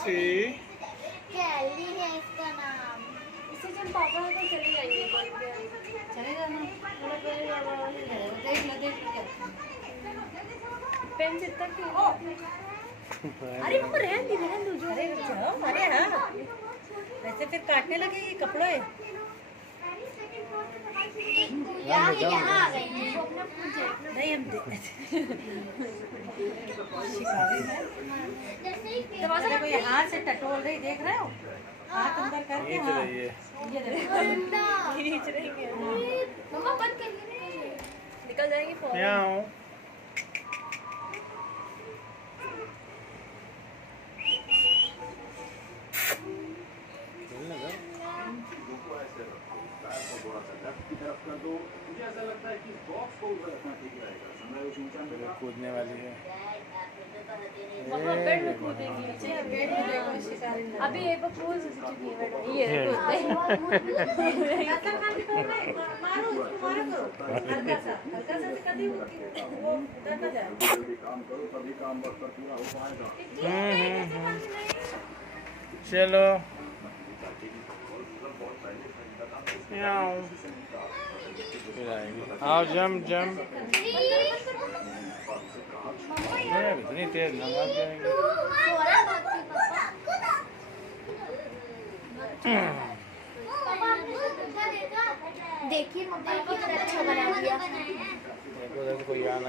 कैल्सी कैली है इसका नाम। इससे जब पापा तो चले जाएंगे चले जाना देख लो पेन से तक अरे वो रहन दो जो अरे हाँ वैसे फिर काटने लगेगी कपड़े। यहाँ आ गई नहीं हम देखो ये हाथ से टटोल रही देख रहे हो हाथ अंदर करके हाँ ये देखो खींच रही है मम्मा बंद कर निकल जाएंगे फोन म्याऊ कूदने वाली है मम्मा बेड में कूदेंगी अभी ये फूल से चुकी है मैडम ये मारो उसको मारो करो हल्का सा कभी वो उधर ना जाए। चलो म्याऊ फिर आएगी आओ जम इतनी तेज लगा जाएंगे देखिए मम्मा कितना अच्छा बना दिया। देखो कोई आना